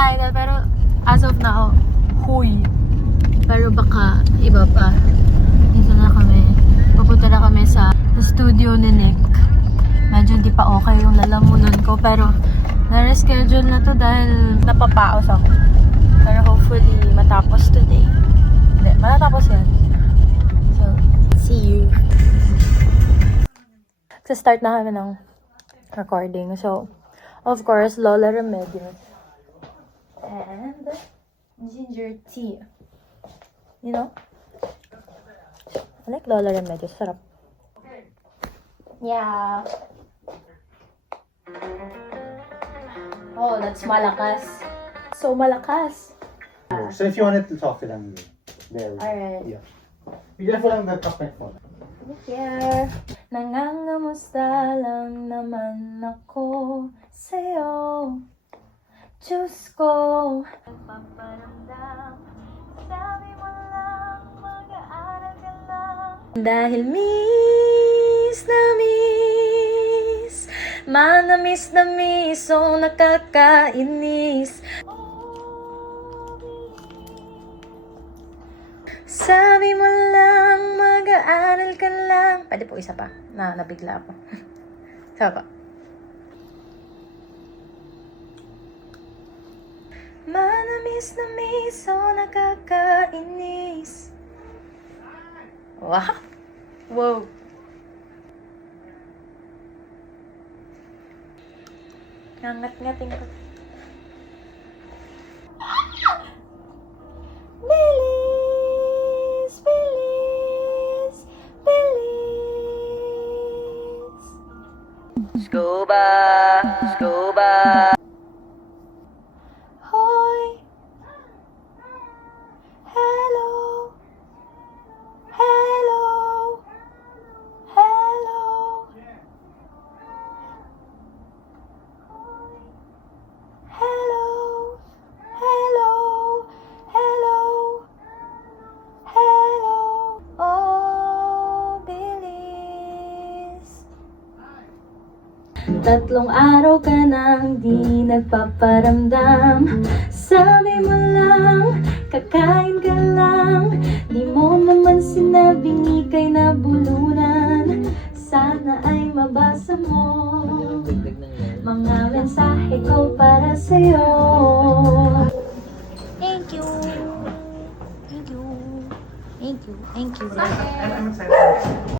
final, pero as of now, huy. Pero baka iba pa. Dito na kami. Pupunta na kami sa studio ni Nick. Medyo hindi pa okay yung lalamunan ko, pero na-reschedule na to dahil napapaos ako. Pero hopefully, matapos today. Hindi, matatapos yan. So, see you. Start na kami ng recording. So, of course, Lola Remedios. And ginger tea. You know? I like Lola Remedios. Sarap. Yeah. Oh, that's malakas. So malakas. So if you want it to talk to them, there we go. Alright. Yeah. Be careful lang the top phone. Here. Nangangamusta lang naman ako sa'yo. Diyos ko. Nagpaparamdam. Sabi mo lang, mag-aaral ka lang. Dahil miss na miss. Manamiss na miss. Oh, nakakainis. Sabi mo lang, mag-aaral ka lang. Pwede po isa pa. Nabigla ako. Sabi pa. Manamiss na miss, oh, nakakainis. Wow! Wow! Nangat-ngating ko. Bilis! Bilis! Bilis! Scuba! Scuba! Hoy! Hello! Hello! Hello! Hello! Hello! Hello! Hello! Oh, bilis! Tatlong araw ka nang di nagpaparamdam. Sabi mo lang, kakain ka lang. Di mo naman sinabing ika'y nabulunan. Sana ay mabasa mo mga mensahe ko para sa'yo. Thank you. Thank you. Thank you. Thank you. I'm excited.